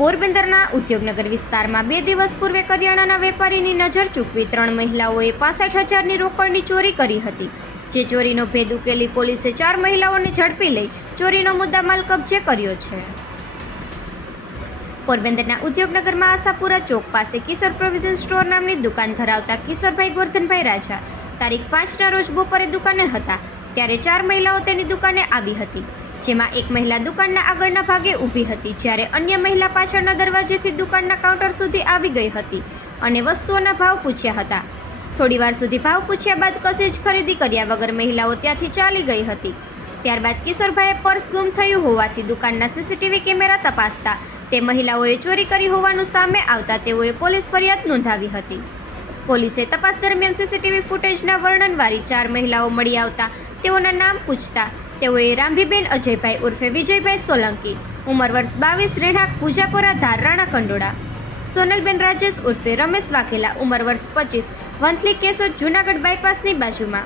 પોરબંદરના ઉદ્યોગનગર વિસ્તારમાં બે દિવસ પૂર્વે કરિયાણાના વેપારીની નજર ચૂકવી ત્રણ મહિલાઓએ પાસઠ હજારની રોકડની ચોરી કરી હતી. જે ચોરીનો ભેદ ઉકેલી પોલીસે ચાર મહિલાઓને ઝડપી લઈ ચોરીનો મુદ્દામાલ કબજે કર્યો છે. પોરબંદરના ઉદ્યોગનગરમાં આશાપુરા ચોક પાસે કિશોર પ્રોવિઝન સ્ટોર નામની દુકાન ધરાવતા કિશોરભાઈ ગોરધનભાઈ રાજા તારીખ પાંચના રોજ બપોરે દુકાને હતા, ત્યારે ચાર મહિલાઓ તેની દુકાને આવી હતી. જેમાં એક મહિલા દુકાનના આગળના ભાગે ઊભી હતી, જ્યારે અન્ય મહિલા પાછળના દરવાજેથી દુકાનના કાઉન્ટર સુધી આવી ગઈ હતી અને વસ્તુઓના ભાવ પૂછ્યા હતા. થોડીવાર સુધી ભાવ પૂછ્યા બાદ કશી જ ખરીદી કર્યા વગર મહિલાઓ ત્યાંથી ચાલી ગઈ હતી. ત્યારબાદ કિશોરભાઈએ પર્સ ગુમ થયું હોવાથી દુકાનના સીસીટીવી કેમેરા તપાસતા તે મહિલાઓએ ચોરી કરી હોવાનું સામે આવતા તેઓએ પોલીસ ફરિયાદ નોંધાવી હતી. પોલીસે તપાસ દરમિયાન સીસીટીવી ફૂટેજના વર્ણનવાળી ચાર મહિલાઓ મળી આવતા તેઓના નામ પૂછતા તેઓએ રામભીબેન અજયભાઈ ઉર્ફે વિજયભાઈ સોલંકી, ઉંમર વર્ષ બાવીસ રેઢાક પૂજાપુરા, ધાર, રાણા, કંડોળા. સોનલબેન રાજેશ ઉર્ફે રમેશ વાઘેલા, ઉંમર વર્ષ પચીસ, વંથલી કેશોદ, જૂનાગઢ બાયપાસની બાજુમાં.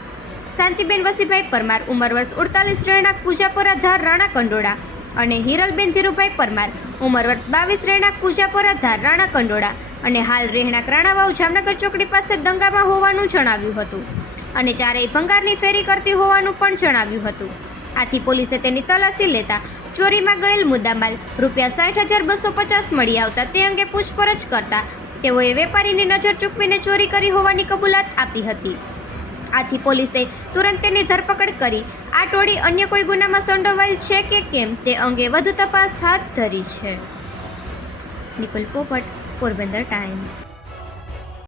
શાંતિબેન વસીભાઈ પરમાર, ઉંમર વર્ષ ઉડતાલીસ રહેણાંક પૂજાપુરા, ધાર, રાણા, કંડોળા. અને હિરલબેન ધીરુભાઈ પરમાર, ઉંમર વર્ષ બાવીસ રહેણાંક પૂજાપુરા, ધાર, રાણા, કંડોળા. અને હાલ રહેણાંક રાણાવાવ, જામનગર ચોકડી પાસે દંગામાં હોવાનું જણાવ્યું હતું. અને ચારેય ભંગારની ફેરી કરતી હોવાનું પણ જણાવ્યું હતું. આથી પોલીસે તેની તલાશી લેતા ચોરીમાં ગયેલ મુદ્દામાલ રૂપિયા સાઠ હજાર બસો પચાસ મળી આવતા તે અંગે પૂછપરછ કરતા તેઓએ વેપારીની નજર ચૂકવીને ચોરી કરી હોવાની કબૂલાત આપી હતી. આથી પોલીસે તુરંત તેની ધરપકડ કરી. આ ટોળી અન્ય કોઈ ગુનામાં સંડોવાયેલ છે કે કેમ તે અંગે વધુ તપાસ હાથ ધરી છે. નિકુલ પોપટ, પોરબંદર ટાઈમ્સ.